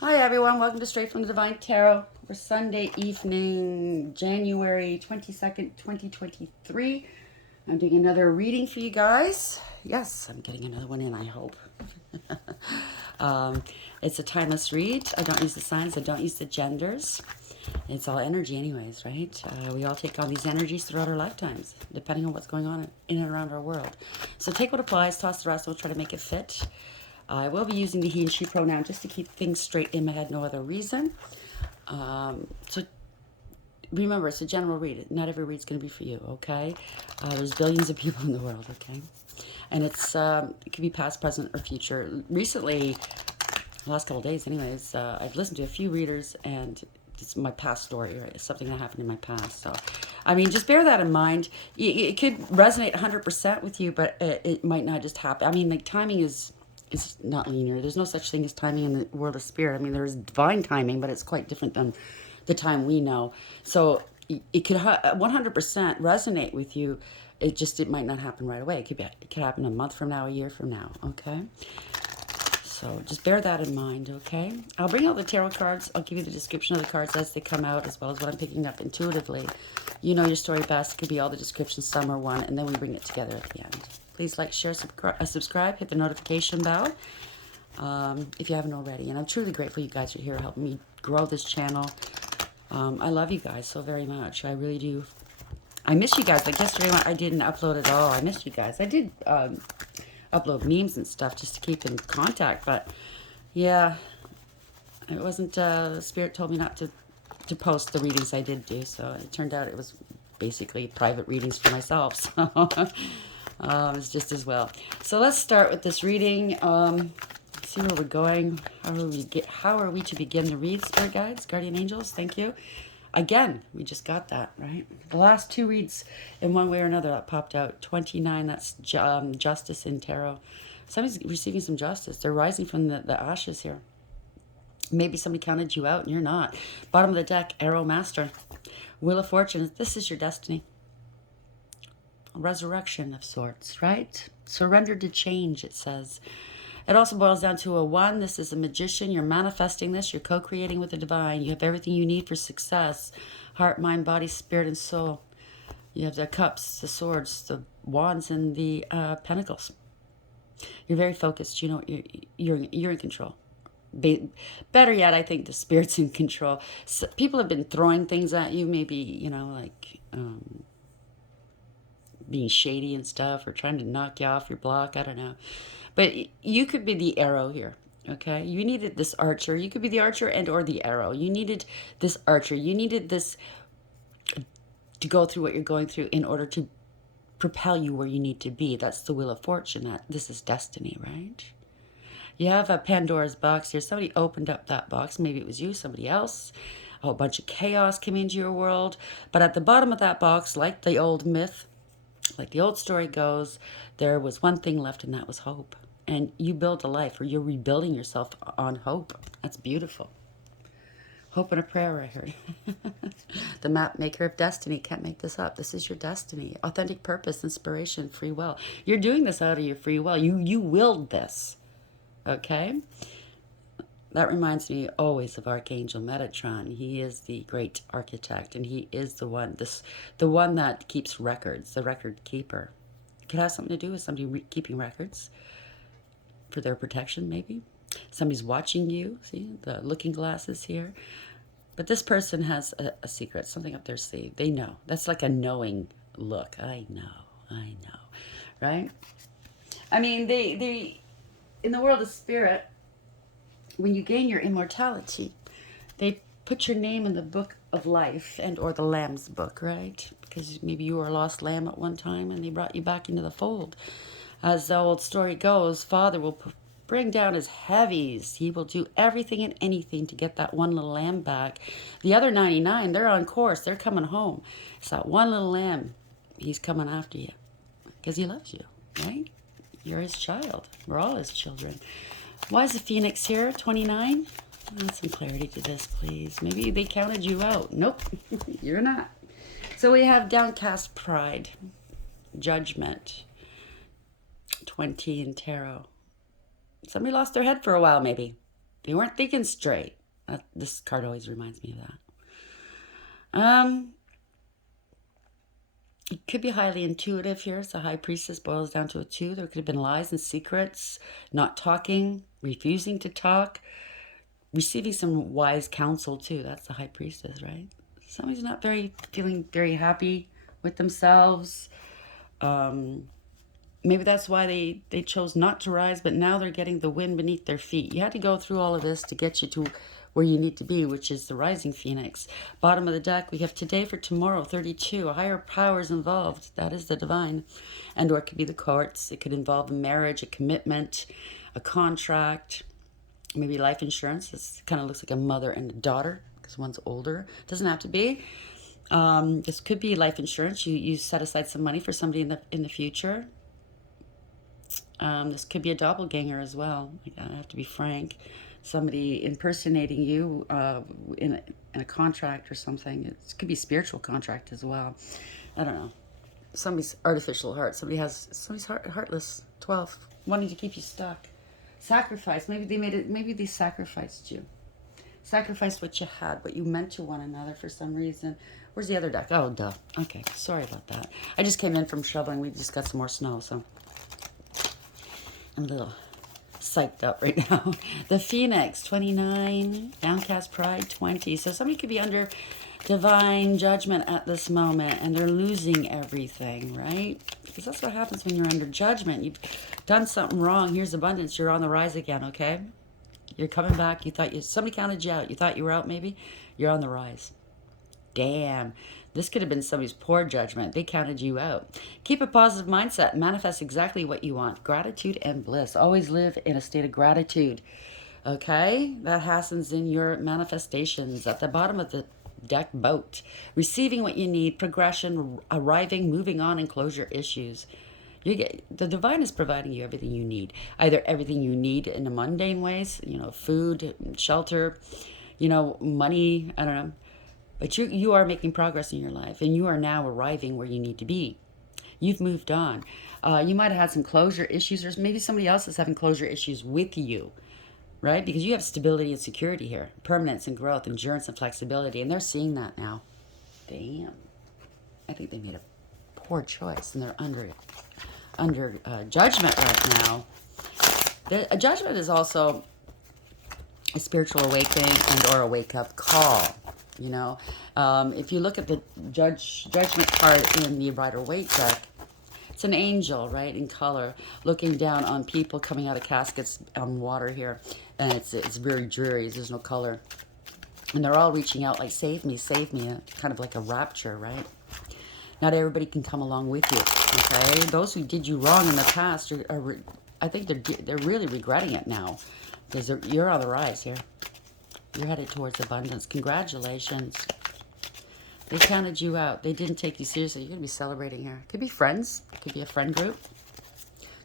Hi everyone, welcome to Straight from the Divine Tarot for Sunday evening, January 22nd, 2023. I'm doing another reading for you guys. Yes, I'm getting another one in, I hope. um, it's a timeless read. I don't use the signs, I don't use the genders. It's all energy anyways, right? We all take on these energies throughout our lifetimes, depending on what's going on in and around our world. So take what applies, toss the rest, we'll try to make it fit. I will be using the he and she pronoun just to keep things straight in my head, no other reason. So remember, it's a general read. Not every read's going to be for you, okay? There's billions of people in the world, okay? And it could be past, present, or future. Recently, the last couple of days anyways, I've listened to a few readers, and it's my past story, right? It's something that happened in my past. So, I mean, just bear that in mind. It could resonate 100% with you, but it might not just happen. I mean, like, timing is not linear. There's no such thing as timing in the world of spirit. I mean, there's divine timing, but it's quite different than the time we know. So it could 100% resonate with you. It might not happen right away. It could happen a month from now, a year from now. Okay. So just bear that in mind, okay? I'll bring out the tarot cards. I'll give you the description of the cards as they come out, as well as what I'm picking up intuitively. You know your story best. It could be all the descriptions, some or one, and then we bring it together at the end. Please like, share, subscribe, hit the notification bell if you haven't already. And I'm truly grateful you guys are here helping me grow this channel. I love you guys so very much. I really do. I miss you guys. Like yesterday when I didn't upload at all. I missed you guys. I did upload memes and stuff just to keep in contact, but yeah, it wasn't, Spirit told me not to post the readings I did do, so it turned out it was basically private readings for myself, so it's just as well. So let's start with this reading. See where we're going. How are we to begin the read, Spirit Guides, Guardian Angels? Thank you. Again, we just got that, right? The last two reads in one way or another that popped out. 29, that's justice in tarot. Somebody's receiving some justice. They're rising from the ashes here. Maybe somebody counted you out and you're not. Bottom of the deck, Arrow Master. Wheel of Fortune, this is your destiny. A resurrection of sorts, right? Surrender to change, it says. It also boils down to a 1. This is a magician. You're manifesting this. You're co-creating with the divine. You have everything you need for success. Heart, mind, body, spirit, and soul. You have the cups, the swords, the wands, and the pentacles. You're very focused. You know, you're in control. Better yet, I think the spirit's in control. So people have been throwing things at you, maybe, you know, like being shady and stuff, or trying to knock you off your block. I don't know. But you could be the arrow here, okay? You needed this archer. You could be the archer and or the arrow. You needed this archer. You needed this to go through what you're going through in order to propel you where you need to be. That's the Wheel of Fortune. This is destiny, right? You have a Pandora's box here. Somebody opened up that box. Maybe it was you, somebody else. A whole bunch of chaos came into your world. But at the bottom of that box, like the old myth, like the old story goes, there was one thing left, and that was hope. And you build a life, or you're rebuilding yourself on hope. That's beautiful. Hope and a prayer, I heard. The map maker of destiny. Can't make this up. This is your destiny. Authentic purpose, inspiration, free will. You're doing this out of your free will. You willed this. Okay? That reminds me always of Archangel Metatron. He is the great architect, and he is the one that keeps records, the record keeper. It could have something to do with somebody keeping records for their protection, maybe. Somebody's watching you. See the looking glasses here. But this person has a secret, something up their sleeve. They know. That's like a knowing look. I know, right? I mean, they in the world of spirit, when you gain your immortality, they put your name in the book of life and or the Lamb's book, right? Because maybe you were a lost lamb at one time and they brought you back into the fold. As the old story goes, Father will bring down his heavies. He will do everything and anything to get that one little lamb back. The other 99, they're on course. They're coming home. It's that one little lamb. He's coming after you because he loves you, right? You're his child. We're all his children. Why is the Phoenix here? 29? Add some clarity to this, please. Maybe they counted you out. Nope, you're not. So we have downcast pride, judgment, 20 in tarot. Somebody lost their head for a while, maybe. They weren't thinking straight. This card always reminds me of that. It could be highly intuitive here. It's a high priestess, boils down to a 2. There could have been lies and secrets, not talking, refusing to talk, receiving some wise counsel too. That's the high priestess, right? Somebody's not feeling very happy with themselves. Maybe that's why they chose not to rise, but now they're getting the wind beneath their feet. You had to go through all of this to get you to where you need to be, which is the rising phoenix. Bottom of the deck, we have today for tomorrow, 32. A higher power is involved. That is the divine. And or it could be the courts. It could involve a marriage, a commitment, a contract, maybe life insurance. This kind of looks like a mother and a daughter because one's older. Doesn't have to be. This could be life insurance. You set aside some money for somebody in the future. This could be a doppelganger as well. I have to be frank. Somebody impersonating you in a contract or something. It could be spiritual contract as well. I don't know. Somebody's artificial heart. Somebody's heartless. 12, wanting to keep you stuck. Sacrifice. Maybe they sacrificed you. Sacrificed what you had, what you meant to one another for some reason. Where's the other deck? Oh, duh. Okay, sorry about that. I just came in from shoveling. We just got some more snow, so I'm a little psyched up right now. The Phoenix, 29. Downcast Pride, 20. So somebody could be under divine judgment at this moment, and they're losing everything, right? Because that's what happens when you're under judgment. You've done something wrong. Here's abundance. You're on the rise again, okay? You're coming back. Somebody counted you out. You thought you were out, maybe? You're on the rise. Damn. This could have been somebody's poor judgment. They counted you out. Keep a positive mindset. Manifest exactly what you want. Gratitude and bliss. Always live in a state of gratitude. Okay? That happens in your manifestations. At the bottom of the deck, boat. Receiving what you need. Progression. Arriving. Moving on. And closure issues. The divine is providing you everything you need. Either everything you need in the mundane ways. Food, shelter, money. I don't know. But you are making progress in your life, and you are now arriving where you need to be. You've moved on. You might have had some closure issues, or maybe somebody else is having closure issues with you, right? Because you have stability and security here, permanence and growth, endurance and flexibility, and they're seeing that now. Damn. I think they made a poor choice, and they're under judgment right now. A judgment is also a spiritual awakening and or a wake-up call. If you look at the judgment card in the Rider-Waite deck, it's an angel, right, in color, looking down on people coming out of caskets on water here, and it's very dreary. There's no color, and they're all reaching out like, save me, kind of like a rapture, right? Not everybody can come along with you, okay? Those who did you wrong in the past I think they're really regretting it now, because you're on the rise here. You're headed towards abundance. Congratulations. They counted you out. They didn't take you seriously. You're going to be celebrating here. Could be friends. Could be a friend group.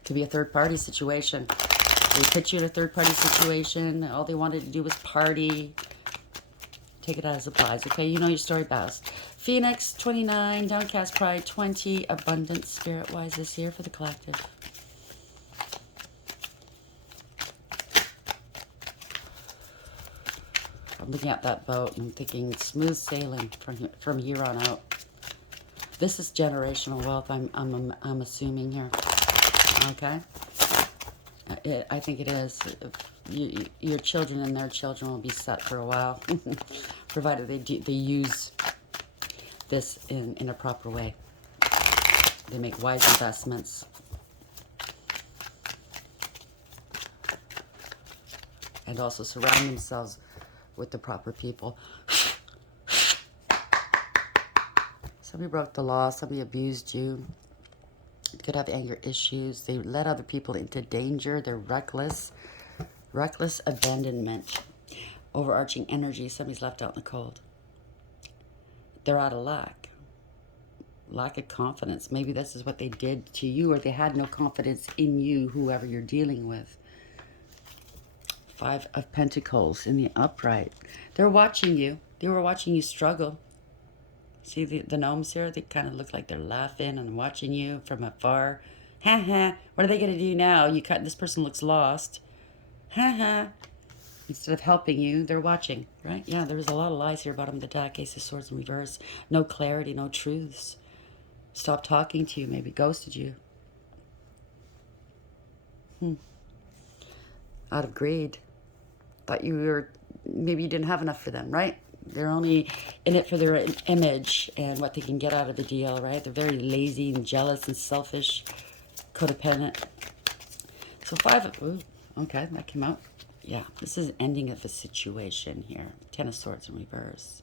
Could be a third-party situation. They put you in a third-party situation. All they wanted to do was party. Take it as applies, okay? You know your story best. Phoenix, 29. Downcast Pride, 20. Abundance, Spirit-wise, is here for the collective. I'm looking at that boat and I'm thinking smooth sailing from here on out. This is generational wealth. I'm assuming here. Okay, I think it is. Your children and their children will be set for a while, provided they use this in a proper way. They make wise investments. And also surround themselves with the proper people. Somebody broke the law. Somebody abused you. Could have anger issues. They let other people into danger. They're reckless. Reckless abandonment. Overarching energy. Somebody's left out in the cold. They're out of luck. Lack of confidence. Maybe this is what they did to you, or they had no confidence in you, whoever you're dealing with. 5 of Pentacles in the upright. They're watching you. They were watching you struggle. See the gnomes here? They kind of look like they're laughing and watching you from afar. Ha ha. What are they going to do now? This person looks lost. Ha ha. Instead of helping you, they're watching, right? Yeah, there was a lot of lies here. Bottom of the deck, Ace of Swords in reverse. No clarity, no truths. Stopped talking to you, maybe ghosted you. Out of greed. Thought you were, maybe you didn't have enough for them, right? They're only in it for their image and what they can get out of the deal, right? They're very lazy and jealous and selfish, codependent. So five of, ooh, okay, that came out. Yeah, this is ending of a situation here. Ten of Swords in reverse.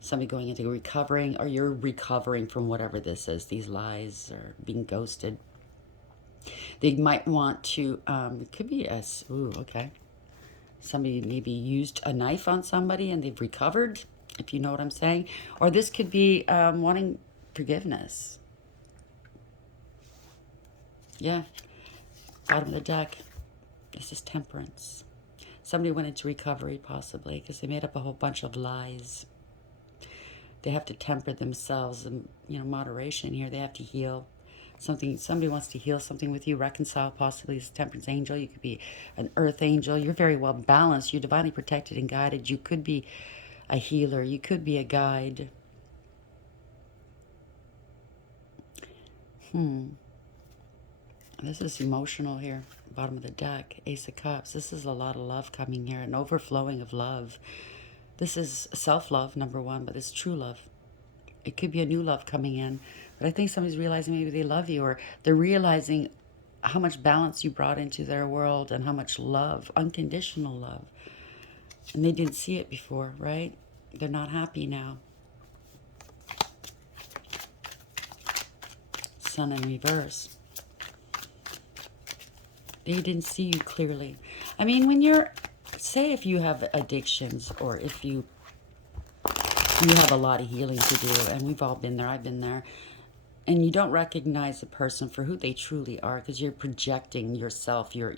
Somebody going into recovering, or you're recovering from whatever this is, these lies or being ghosted. They might want to, it could be ooh, okay. Somebody maybe used a knife on somebody and they've recovered, if you know what I'm saying. Or this could be wanting forgiveness. Yeah, bottom of the deck. This is Temperance. Somebody went into recovery possibly because they made up a whole bunch of lies. They have to temper themselves and, moderation here. They have to heal something. Somebody wants to heal something with you, reconcile possibly. As a Temperance angel, you could be an earth angel. You're very well balanced. You're divinely protected and guided. You could be a healer. You could be a guide. This is emotional here. Bottom of the deck, Ace of Cups. This is a lot of love coming here, an overflowing of love. This is self-love, number one, but it's true love. It could be a new love coming in, but I think somebody's realizing maybe they love you, or they're realizing how much balance you brought into their world and how much love, unconditional love. And they didn't see it before, right? They're not happy now. Sun in reverse. They didn't see you clearly. I mean, when you're, say if you have addictions, or if you have a lot of healing to do, and we've all been there, I've been there, and you don't recognize the person for who they truly are because you're projecting yourself, you're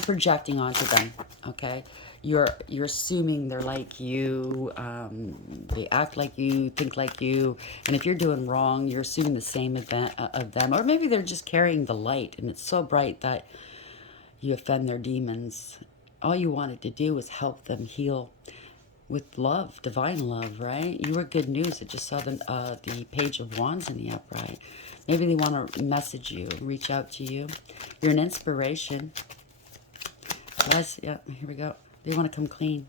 projecting onto them, okay? You're assuming they're like you, they act like you, think like you, and if you're doing wrong, you're assuming the same event of them, or maybe they're just carrying the light, and it's so bright that you offend their demons. All you wanted to do was help them heal with love, divine love, right? You were good news. I just saw the Page of Wands in the upright. Maybe they want to message you, reach out to you. You're an inspiration. Guys, yeah, here we go. They want to come clean.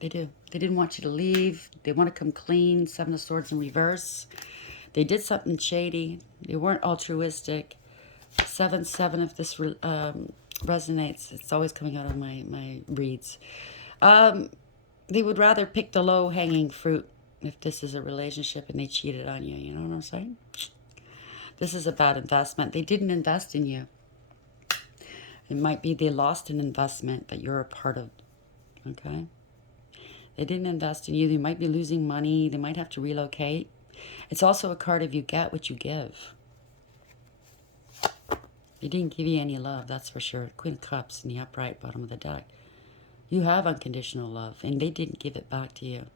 They do. They didn't want you to leave. They want to come clean. Seven of Swords in reverse. They did something shady. They weren't altruistic. 7-7, if this resonates. It's always coming out of my reads. They would rather pick the low-hanging fruit if this is a relationship and they cheated on you. You know what I'm saying? This is a bad investment. They didn't invest in you. It might be they lost an investment that you're a part of. Okay? They didn't invest in you. They might be losing money. They might have to relocate. It's also a card of you get what you give. They didn't give you any love, that's for sure. Queen of Cups in the upright, bottom of the deck. You have unconditional love, and they didn't give it back to you.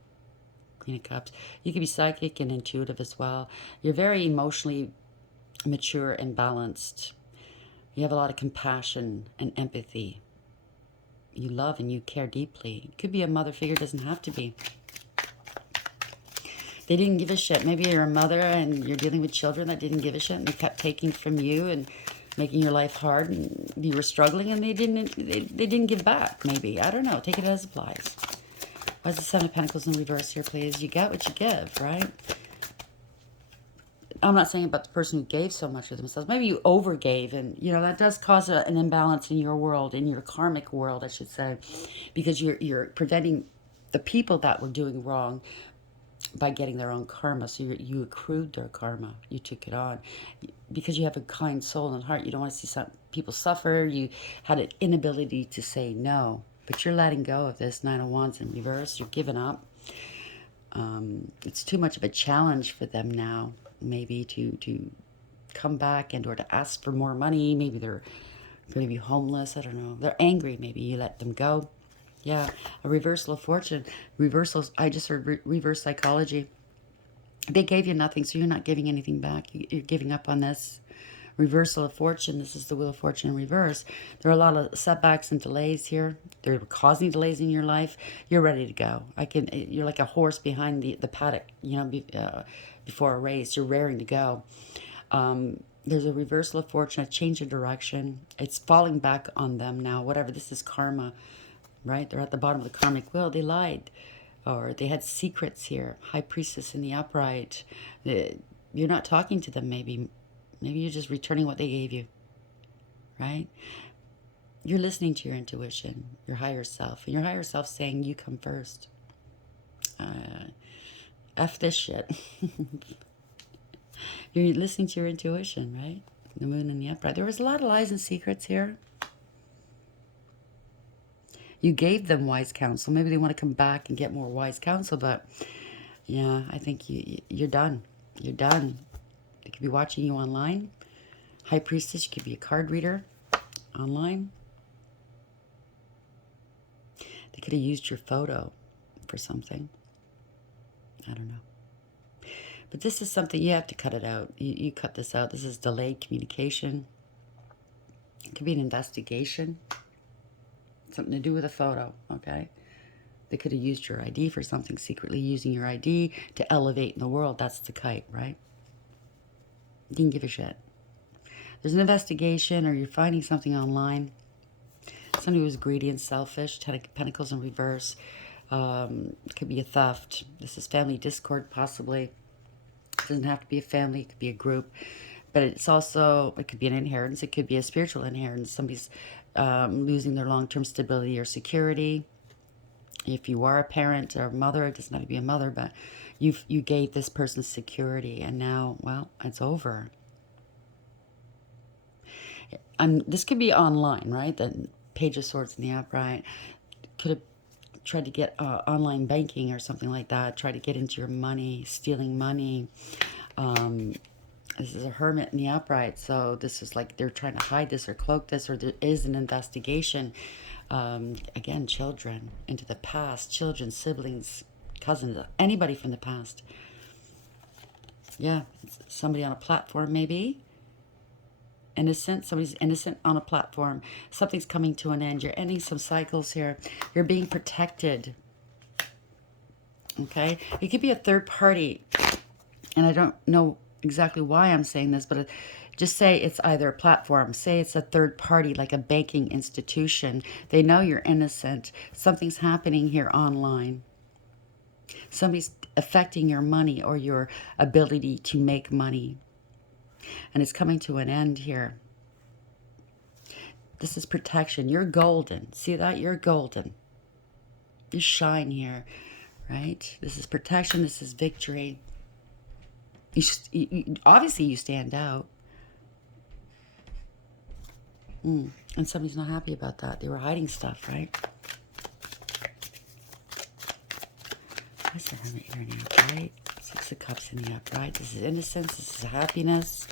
Queen of Cups. You can be psychic and intuitive as well. You're very emotionally mature and balanced. You have a lot of compassion and empathy. You love and you care deeply. It could be a mother figure, doesn't have to be. They didn't give a shit. Maybe you're a mother and you're dealing with children that didn't give a shit, and they kept taking from you and making your life hard, and you were struggling, and they didn't give back. Maybe, I don't know. Take it as applies. Why is the Seven of Pentacles in reverse here, please? You get what you give, right? I'm not saying about the person who gave so much of themselves. Maybe you overgave, and that does cause an imbalance in your world, in your karmic world, I should say, because you're preventing the people that were doing wrong by getting their own karma. So you accrued their karma. You took it on. Because you have a kind soul and heart, you don't want to see some people suffer. You had an inability to say no. But you're letting go of this. Nine of Wands in reverse. You're giving up. It's too much of a challenge for them now, maybe, to come back and or to ask for more money. Maybe they're going to be homeless. I don't know. They're angry. Maybe you let them go. Yeah, a reversal of fortune. Reversals, I just heard reverse psychology. They gave you nothing, so you're not giving anything back. You're giving up on this. Reversal of fortune. This is the Wheel of Fortune in reverse. There are a lot of setbacks and delays here. They're causing delays in your life. You're ready to go. You're like a horse behind the paddock, before a race. You're raring to go. There's a reversal of fortune, a change of direction. It's falling back on them now. Whatever, this is karma, right? They're at the bottom of the karmic wheel. They lied, or they had secrets here. High Priestess in the upright. You're not talking to them, maybe. Maybe you're just returning what they gave you, right? You're listening to your intuition, your higher self. And your higher self saying, you come first. F this shit. You're listening to your intuition, right? The moon in the upright. There was a lot of lies and secrets here. You gave them wise counsel. Maybe they want to come back and get more wise counsel, but yeah, I think you're done. You're done. They could be watching you online. High Priestess, you could be a card reader online. They could have used your photo for something. I don't know. But this is something, you have to cut it out. You cut this out. This is delayed communication. It could be an investigation. Something to do with a photo, okay? They could have used your ID for something, secretly using your ID to elevate in the world. That's the kite, right? You didn't give a shit. There's an investigation, or you're finding something online. Somebody who was greedy and selfish. Ten of Pentacles in reverse. It could be a theft. This is family discord, possibly. It doesn't have to be a family. It could be a group. But it's also, it could be an inheritance. It could be a spiritual inheritance. Somebody's losing their long-term stability or security. If you are a parent or a mother, it doesn't have to be a mother, but you gave this person security, and now, well, it's over. This could be online, right? The Page of Swords in the upright. Could have tried to get online banking or something like that. Try to get into your money, stealing money. This is a Hermit in the upright, so this is like they're trying to hide this or cloak this, or there is an investigation. Again, children into the past, children, siblings, cousins, anybody from the past. Yeah, somebody on a platform maybe. Innocent, somebody's innocent on a platform. Something's coming to an end. You're ending some cycles here. You're being protected. Okay? It could be a third party. And I don't know exactly why I'm saying this, but just say it's either a platform. Say it's a third party, like a banking institution. They know you're innocent. Something's happening here online. Somebody's affecting your money or your ability to make money. And it's coming to an end here. This is protection. You're golden. See that? You're golden. You shine here, right? This is protection. This is victory. Obviously, you stand out. And somebody's not happy about that. They were hiding stuff, right? What's the Hermit here in the upright? Six of Cups in the upright. This is innocence. This is happiness.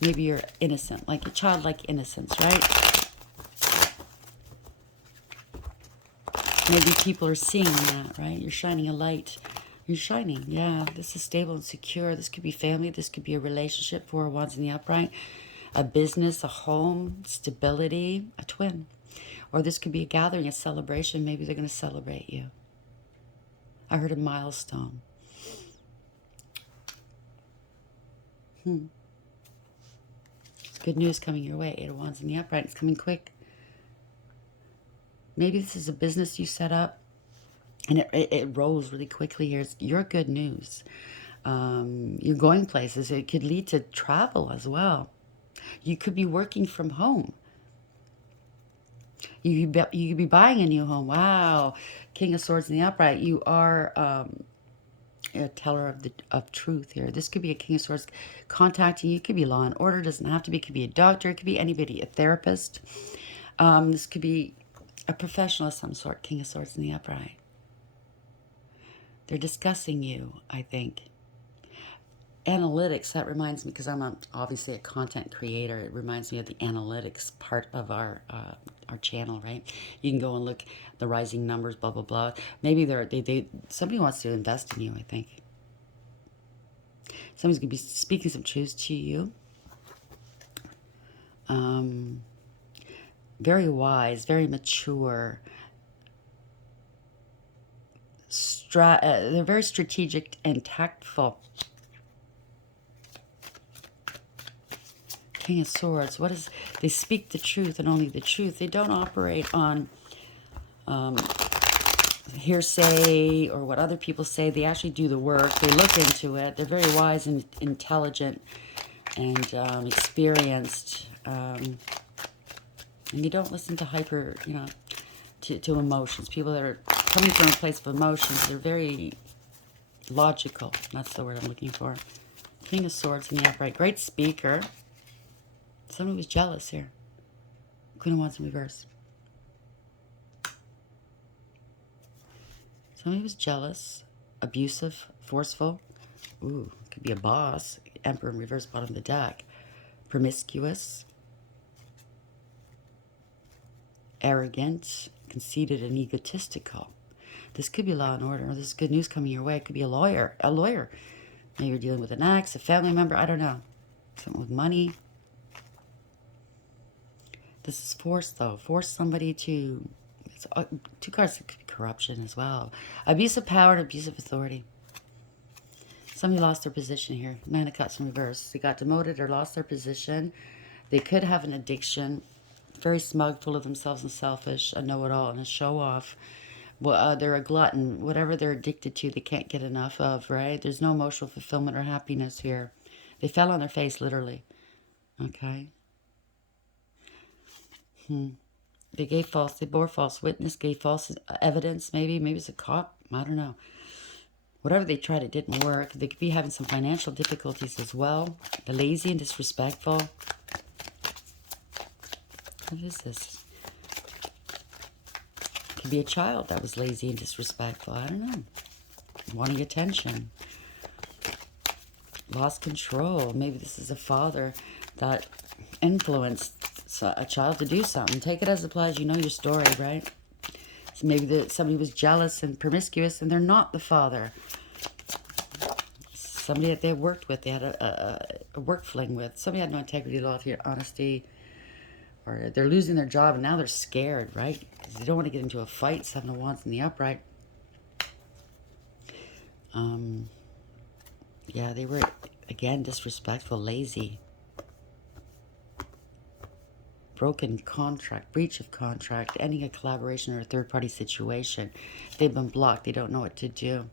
Maybe you're innocent, like a childlike innocence, right? Maybe people are seeing that, right? You're shining a light. You're shining. Yeah, this is stable and secure. This could be family. This could be a relationship. Four of Wands in the upright. A business, a home, stability, a twin. Or this could be a gathering, a celebration. Maybe they're going to celebrate you. I heard a milestone. Good news coming your way. Eight of Wands in the upright. It's coming quick. Maybe this is a business you set up, and it rolls really quickly here. It's your good news. You're going places. It could lead to travel as well. You could be working from home. You could be buying a new home. Wow. King of Swords in the upright. You are a teller of truth here. This could be a King of Swords contacting you. It could be law and order. It doesn't have to be. It could be a doctor. It could be anybody. A therapist. This could be a professional of some sort. King of Swords in the upright. They're discussing you, I think. Analytics, that reminds me, because I'm obviously a content creator, it reminds me of the analytics part of our channel, right? You can go and look at the rising numbers, blah, blah, blah. Maybe somebody wants to invest in you, I think. Somebody's going to be speaking some truth to you. Very wise, very mature. They're very strategic and tactful. King of Swords. What is? They speak the truth and only the truth. They don't operate on hearsay or what other people say. They actually do the work. They look into it. They're very wise and intelligent and experienced. And you don't listen to to emotions. People that are coming from a place of emotions, they're very logical. That's the word I'm looking for. King of Swords in the upright. Great speaker. Somebody was jealous here. Queen of Wands in reverse. Somebody was jealous, abusive, forceful. Ooh, could be a boss. Emperor in reverse, bottom of the deck. Promiscuous. Arrogant, conceited, and egotistical. This could be law and order. This is good news coming your way. It could be a lawyer. Maybe you're dealing with an ex, a family member. I don't know. Something with money. This is force, though. Force somebody to... two cards that could be corruption as well. Abuse of power and abuse of authority. Somebody lost their position here. Nine of Cups in reverse. They got demoted or lost their position. They could have an addiction. Very smug, full of themselves and selfish. A know-it-all and a show-off. Well, they're a glutton. Whatever they're addicted to, they can't get enough of, right? There's no emotional fulfillment or happiness here. They fell on their face, literally. Okay? They bore false witness, gave false evidence, maybe it's a cop, I don't know. Whatever they tried, it didn't work. They could be having some financial difficulties as well. They're lazy and disrespectful. What is this? Could be a child that was lazy and disrespectful, I don't know. Wanting attention. Lost control. Maybe this is a father that influenced a child to do something. Take it as it applies. You know your story, right? So maybe somebody was jealous and promiscuous and they're not the father. Somebody that they worked with, they had a work fling with. Somebody had no integrity, loyalty, or honesty. Or they're losing their job and now they're scared, right? Because they don't want to get into a fight. Seven of Wands in the upright. Yeah, they were, again, disrespectful, lazy. Broken contract, breach of contract, ending a collaboration or a third-party situation. They've been blocked. They don't know what to do.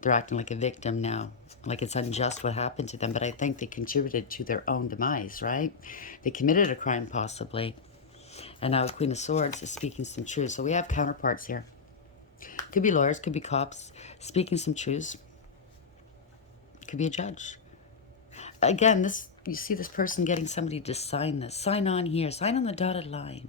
They're acting like a victim now, like it's unjust what happened to them. But I think they contributed to their own demise, right? They committed a crime, possibly. And now the Queen of Swords is speaking some truth. So we have counterparts here. Could be lawyers, could be cops, speaking some truths. Could be a judge. Again, you see this person getting somebody to sign this. Sign on here. Sign on the dotted line.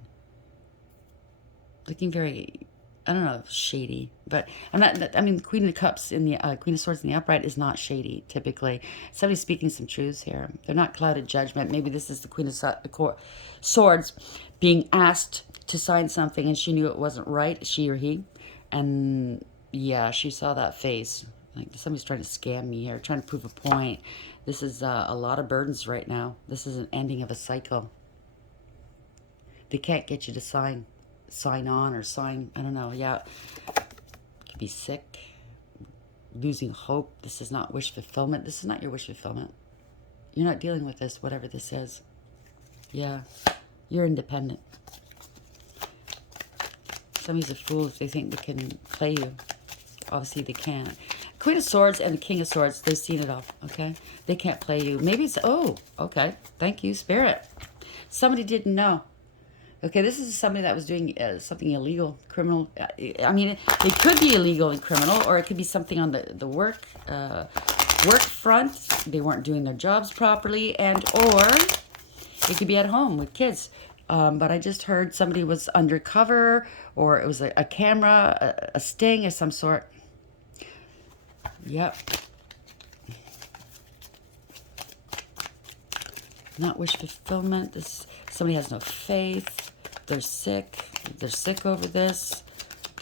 Looking very, I don't know, shady. But the Queen of Cups in the Queen of Swords in the upright is not shady, typically. Somebody's speaking some truths here. They're not clouded judgment. Maybe this is the Queen of Swords being asked to sign something and she knew it wasn't right, she or he. And yeah, she saw that face. Like somebody's trying to scam me here, trying to prove a point. This is a lot of burdens right now. This is an ending of a cycle. They can't get you to sign on or sign, I don't know, yeah. Could be sick, losing hope. This is not wish fulfillment. This is not your wish fulfillment. You're not dealing with this, whatever this is. Yeah, you're independent. Somebody's a fool if they think they can play you. Obviously they can't. Queen of Swords and the King of Swords, they've seen it all, okay? They can't play you. Maybe it's, oh, okay. Thank you, Spirit. Somebody didn't know. Okay, this is somebody that was doing something illegal, criminal. I mean, it could be illegal and criminal, or it could be something on the work front. They weren't doing their jobs properly, or it could be at home with kids. But I just heard somebody was undercover, or it was a camera, a sting of some sort. Yep. Not wish fulfillment. Somebody has no faith. They're sick. They're sick over this.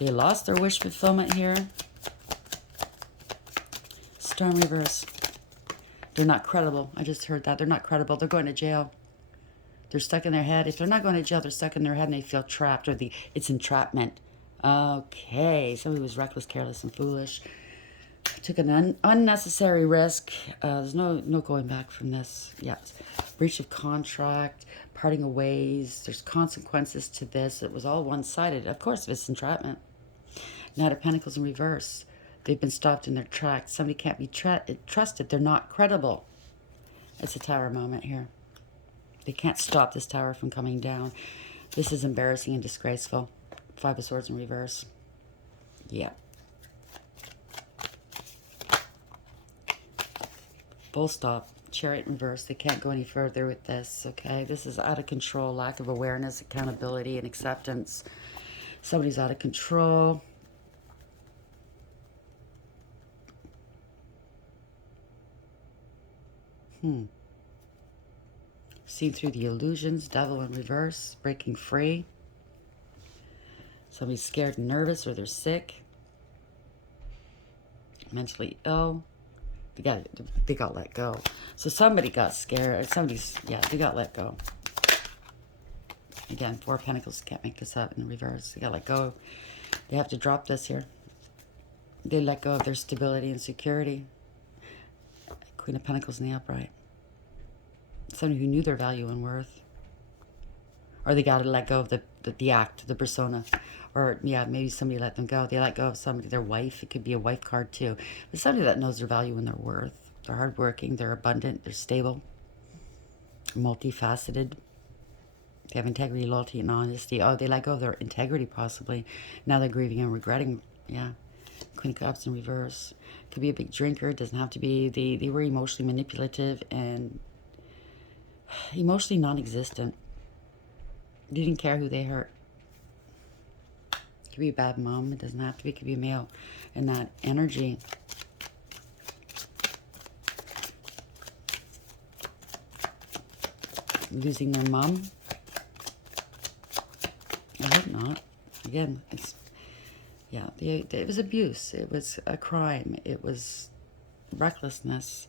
They lost their wish fulfillment here. Storm reverse. They're not credible. I just heard that. They're not credible. They're going to jail. They're stuck in their head. If they're not going to jail, they're stuck in their head and they feel trapped, or it's entrapment. Okay, somebody was reckless, careless, and foolish. Took an unnecessary risk. There's no going back from this. Yes. Breach of contract, parting of ways. There's consequences to this. It was all one-sided. Of course, it's entrapment. Knight of Pentacles in reverse. They've been stopped in their tracks. Somebody can't be trusted. They're not credible. It's a Tower moment here. They can't stop this Tower from coming down. This is embarrassing and disgraceful. Five of Swords in reverse. Yeah. Full stop. Chariot in reverse. They can't go any further with this, okay? This is out of control. Lack of awareness, accountability, and acceptance. Somebody's out of control. Seen through the illusions. Devil in reverse. Breaking free. Somebody's scared and nervous, or they're sick. Mentally ill. They got let go. So somebody got scared. They got let go. Again, Four of Pentacles. Can't make this up in reverse. They got let go. They have to drop this here. They let go of their stability and security. Queen of Pentacles in the upright. Somebody who knew their value and worth. Or they got to let go of the act, the persona. Or, yeah, maybe somebody let them go. They let go of somebody, their wife. It could be a wife card, too. But somebody that knows their value and their worth. They're hardworking. They're abundant. They're stable. Multifaceted. They have integrity, loyalty, and honesty. Oh, they let go of their integrity, possibly. Now they're grieving and regretting. Yeah. Queen of Cups in reverse. Could be a big drinker. It doesn't have to be. They were emotionally manipulative and emotionally non-existent. They didn't care who they hurt. It could be a bad mom. It doesn't have to be. It could be a male. And that energy. Losing their mom. I hope not. Again, it was abuse. It was a crime. It was recklessness.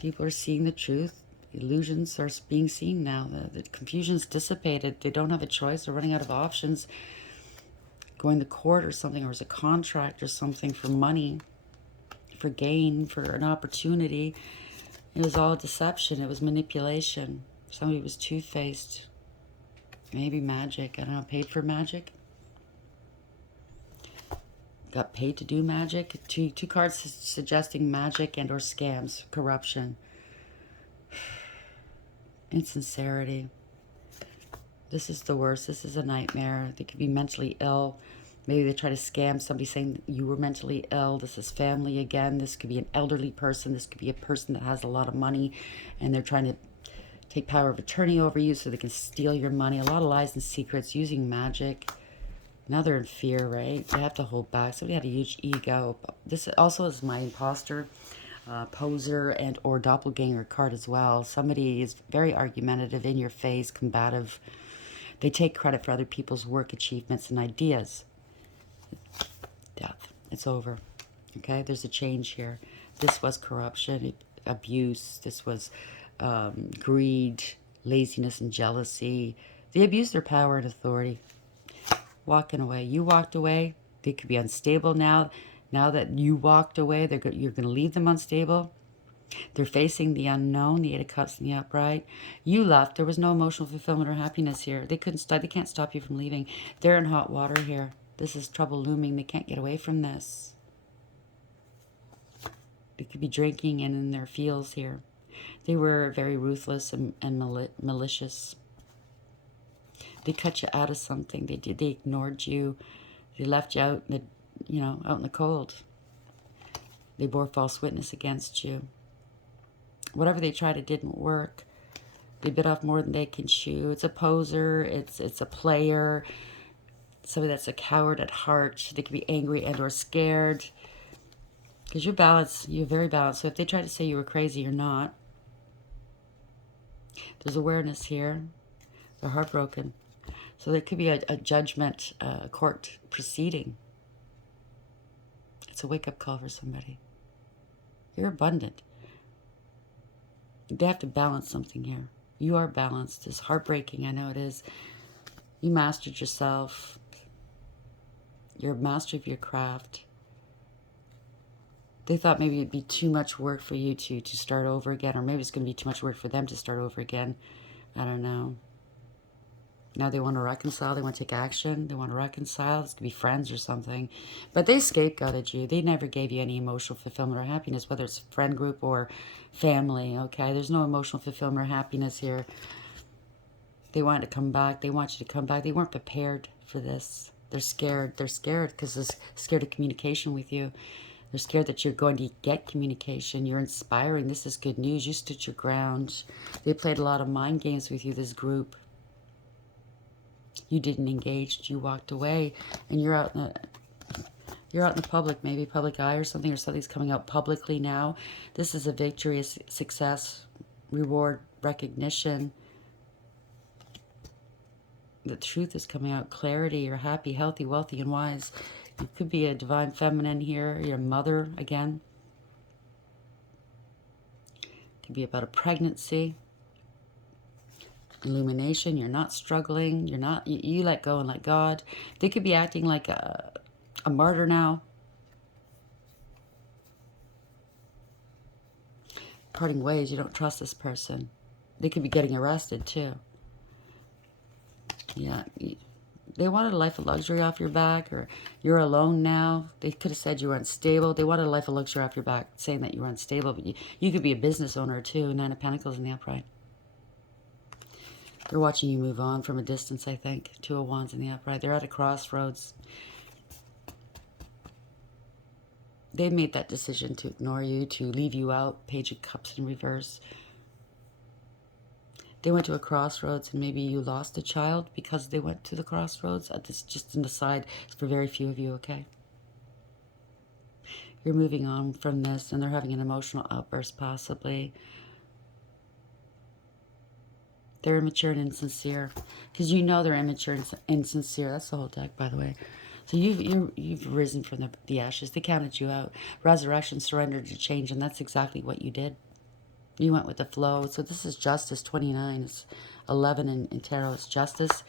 People are seeing the truth. Illusions are being seen now. The confusion's dissipated. They don't have a choice. They're running out of options. Going to court or something, or as a contract or something for money, for gain, for an opportunity. It was all deception. It was manipulation. Somebody was two-faced. Maybe magic. I don't know. Paid for magic. Got paid to do magic. Two cards suggesting magic and or scams, corruption. Insincerity. This is the worst. This is a nightmare. They could be mentally ill. Maybe they try to scam somebody saying you were mentally ill. This is family again. This could be an elderly person. This could be a person that has a lot of money and they're trying to take power of attorney over you so they can steal your money. A lot of lies and secrets using magic. Now they're in fear, right? They have to hold back. Somebody had a huge ego. This also is my imposter, poser, and or doppelganger card as well. Somebody is very argumentative, in your face, combative. They take credit for other people's work, achievements, and ideas. Death. It's over. Okay? There's a change here. This was corruption, abuse. This was greed, laziness, and jealousy. They abused their power and authority. Walking away. You walked away. They could be unstable now. Now that you walked away, you're going to leave them unstable. They're facing the unknown, the Eight of Cups in the upright. You left. There was no emotional fulfillment or happiness here. They couldn't stop. They can't stop you from leaving. They're in hot water here. This is trouble looming. They can't get away from this. They could be drinking and in their feels here. They were very ruthless and malicious. They cut you out of something. They did. They ignored you. They left you out in the, out in the cold. They bore false witness against you. Whatever they tried, it didn't work. They bit off more than they can chew. It's a poser. It's a player. Somebody that's a coward at heart. They could be angry and or scared. Because you're balanced. You're very balanced. So if they try to say you were crazy, you're not. There's awareness here. They're heartbroken. So there could be a judgment, a court proceeding. It's a wake-up call for somebody. You're abundant. They have to balance something here. You are balanced. It's heartbreaking. I know it is. You mastered yourself. You're a master of your craft. They thought maybe it'd be too much work for you to start over again, or maybe it's going to be too much work for them to start over again. I don't know. Now they want to reconcile. They want to take action. They want to reconcile. This could be friends or something. But they scapegoated you. They never gave you any emotional fulfillment or happiness, whether it's friend group or family, okay? There's no emotional fulfillment or happiness here. They want to come back. They want you to come back. They weren't prepared for this. They're scared. They're scared because they're scared of communication with you. They're scared that you're going to get communication. You're inspiring. This is good news. You stood your ground. They played a lot of mind games with you, this group. You didn't engage. You walked away, and you're out in the public, maybe public eye or something's coming out publicly now. This is a victory, a success, reward, recognition. The truth is coming out. Clarity. You're happy, healthy, wealthy, and wise. You could be a divine feminine here. Your mother again. Could be about a pregnancy. Illumination. You're not struggling. You're not. You let go and let God. They could be acting like a martyr now. Parting ways. You don't trust this person. They could be getting arrested too. Yeah. They wanted a life of luxury off your back, or you're alone now. They could have said you were unstable. They wanted a life of luxury off your back, saying that you were unstable, but you could be a business owner too. 9 of Pentacles in the upright. They're watching you move on from a distance, I think. 2 of Wands in the upright. They're at a crossroads. They made that decision to ignore you, to leave you out. Page of Cups in reverse. They went to a crossroads, and maybe you lost a child because they went to the crossroads. This just an aside. It's for very few of you, okay? You're moving on from this, and they're having an emotional outburst, possibly. They're immature and insincere, because you know they're immature and insincere. That's the whole deck, by the way. So you've risen from the ashes. They counted you out. Resurrection, surrender to change, and that's exactly what you did. You went with the flow. So this is justice, 29. It's 11 in tarot. It's justice.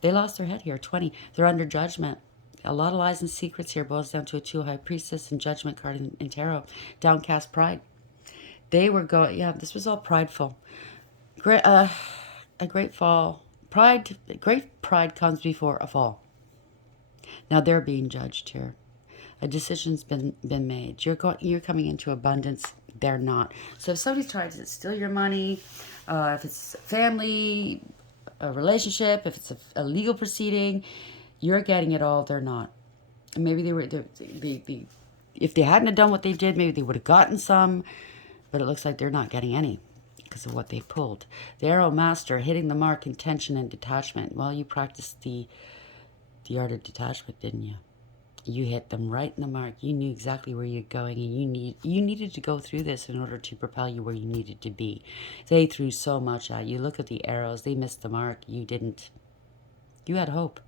They lost their head here, 20. They're under judgment. A lot of lies and secrets here boils down to a 2 high priestess and judgment card in tarot. Downcast pride. They were going, yeah, this was all prideful. A great fall. Great pride comes before a fall. Now they're being judged here. A decision's been made. You're coming into abundance. They're not. So if somebody's trying to steal your money, if it's family, a relationship, if it's a legal proceeding, you're getting it all. They're not. And maybe if they hadn't have done what they did, maybe they would have gotten some. But it looks like they're not getting any because of what they pulled. The Arrow Master, hitting the mark, intention, and detachment. Well, you practiced the art of detachment, didn't you? You hit them right in the mark. You knew exactly where you're going, and you needed to go through this in order to propel you where you needed to be. They threw so much at you. Look at the arrows. They missed the mark. You didn't. You had hope.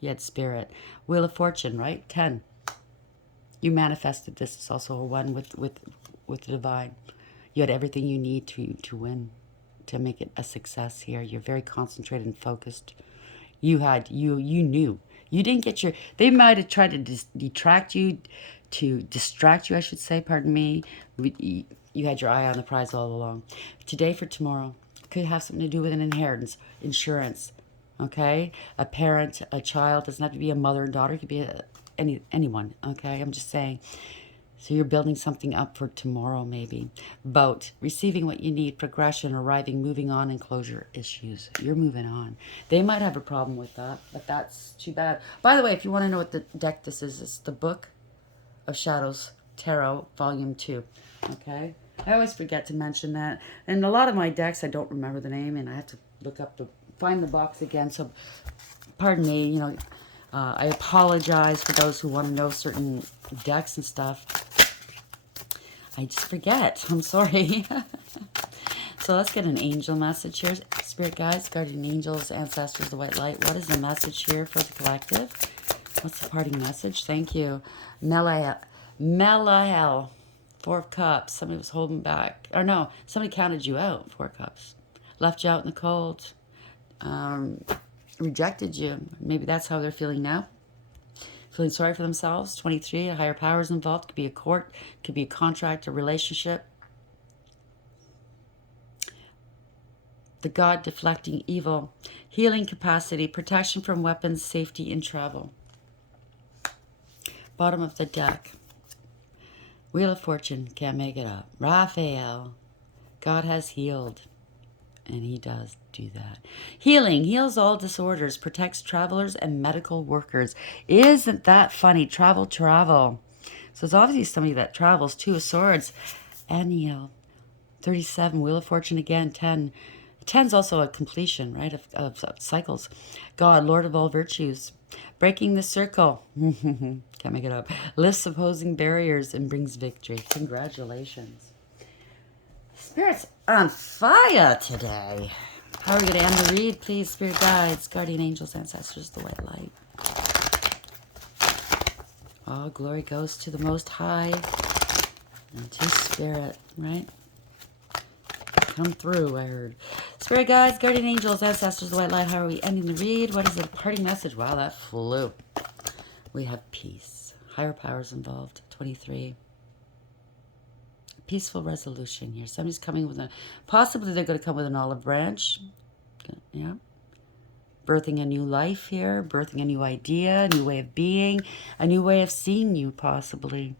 You had spirit. Wheel of Fortune, right? 10. You manifested this. It's also a 1 with the divine. You had everything you need to win, to make it a success here. You're very concentrated and focused. You knew. You didn't get your... They might have tried to distract you, I should say, pardon me. You had your eye on the prize all along. Today for tomorrow could have something to do with an inheritance, insurance, okay? A parent, a child, doesn't have to be a mother and daughter. It could be anyone, okay? I'm just saying. So you're building something up for tomorrow, maybe. Boat, receiving what you need, progression, arriving, moving on, and closure issues. You're moving on. They might have a problem with that, but that's too bad. By the way, if you want to know what the deck this is, it's the Book of Shadows Tarot, Volume 2. Okay? I always forget to mention that. And a lot of my decks, I don't remember the name, and I have to look up find the box again. So, pardon me, you know, I apologize for those who want to know certain decks and stuff. I just forget. I'm sorry. So let's get an angel message here. Spirit guides, guardian angels, ancestors, the white light. What is the message here for the collective? What's the parting message? Thank you. Melahel. Four of Cups. Somebody was holding back. Or no, somebody counted you out. Four of Cups. Left you out in the cold. Rejected you. Maybe that's how they're feeling now. Feeling sorry for themselves. 23. A higher powers involved. Could be a court. Could be a contract, a relationship. The God deflecting evil. Healing capacity. Protection from weapons. Safety in travel. Bottom of the deck. Wheel of Fortune. Can't make it up. Raphael. God has healed. And he does do that. Healing. Heals all disorders. Protects travelers and medical workers. Isn't that funny? Travel. So it's obviously somebody that travels. Two of Swords. And heal. 37. Wheel of Fortune again. 10. 10 is also a completion, right, of cycles. God, Lord of all virtues. Breaking the circle. Can't make it up. Lifts opposing barriers and brings victory. Congratulations. Spirit's on fire today. How are we going to end the read, please? Spirit guides, guardian angels, ancestors, the white light. All glory goes to the Most High and to Spirit, right? Come through, I heard. Spirit guides, guardian angels, ancestors, the white light. How are we ending the read? What is the parting message? Wow, that flew. We have peace. Higher powers involved. 23. Peaceful resolution here. Somebody's coming with possibly they're going to come with an olive branch. Yeah. Birthing a new life here. Birthing a new idea, a new way of being, a new way of seeing you, possibly.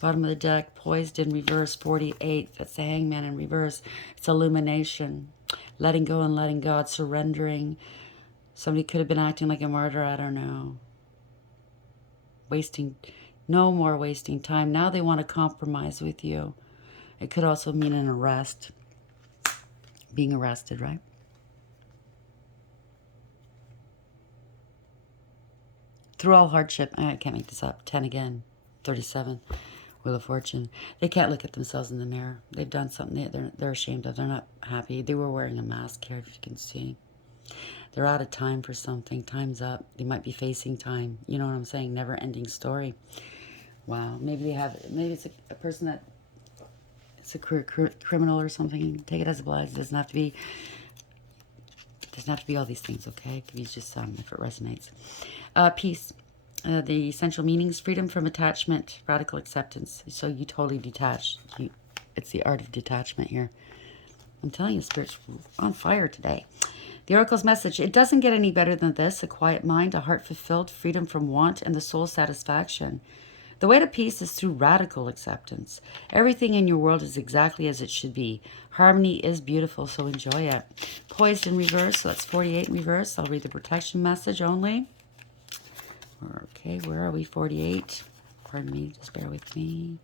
Bottom of the deck, poised in reverse, 48. That's the hangman in reverse. It's illumination. Letting go and letting God, surrendering. Somebody could have been acting like a martyr, I don't know. No more wasting time. Now they want to compromise with you. It could also mean an arrest. Being arrested, right? Through all hardship, I can't make this up. 10 again. 37. Wheel of Fortune. They can't look at themselves in the mirror. They've done something they're ashamed of. They're not happy. They were wearing a mask here, if you can see. They're out of time for something. Time's up. They might be facing time. You know what I'm saying? Never-ending story. Wow. Maybe it's a person that it's a criminal or something. Take it as a blessing. It doesn't have to be all these things, okay? It could be just some if it resonates. Peace. The essential meanings: freedom from attachment, radical acceptance. So you totally detach. It's the art of detachment here. I'm telling you, Spirit's on fire today. The Oracle's message: it doesn't get any better than this. A quiet mind, a heart fulfilled, freedom from want, and the soul satisfaction. The way to peace is through radical acceptance. Everything in your world is exactly as it should be. Harmony is beautiful, so enjoy it. Poised in reverse, so that's 48 in reverse. I'll read the protection message only. Okay, where are we? 48. Pardon me, just bear with me.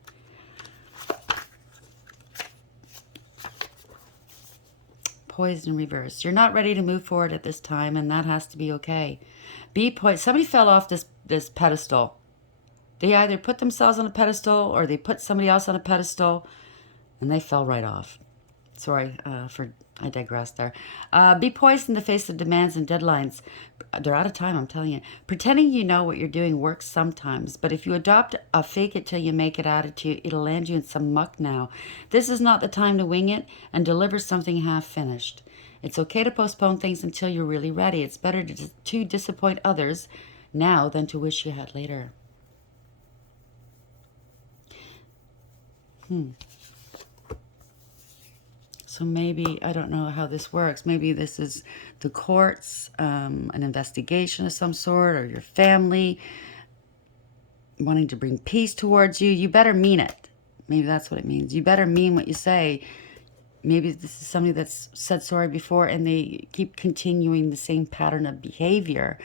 Poised in reverse. You're not ready to move forward at this time, and that has to be okay. Be poised. Somebody fell off this pedestal. They either put themselves on a pedestal or they put somebody else on a pedestal, and they fell right off. Sorry, I digress there. Be poised in the face of demands and deadlines. They're out of time, I'm telling you. Pretending you know what you're doing works sometimes, but if you adopt a fake it till you make it attitude, it'll land you in some muck now. This is not the time to wing it and deliver something half finished. It's okay to postpone things until you're really ready. It's better to disappoint others now than to wish you had later. So maybe, I don't know how this works. Maybe this is the courts, an investigation of some sort, or your family wanting to bring peace towards you. You better mean it. Maybe that's what it means. You better mean what you say. Maybe this is somebody that's said sorry before and they keep continuing the same pattern of behavior.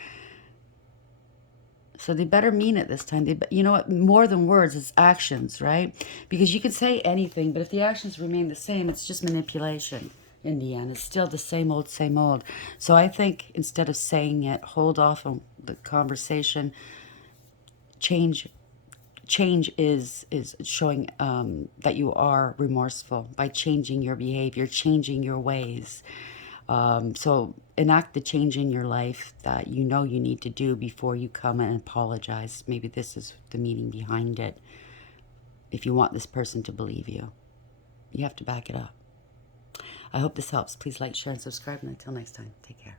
So they better mean it this time. You know what? More than words, it's actions, right? Because you can say anything, but if the actions remain the same, it's just manipulation in the end. It's still the same old, same old. So I think instead of saying it, hold off on the conversation. Change is showing that you are remorseful by changing your behavior, changing your ways. So enact the change in your life that you know you need to do before you come and apologize. Maybe this is the meaning behind it. If you want this person to believe you, you have to back it up. I hope this helps. Please like, share, and subscribe. And until next time, take care.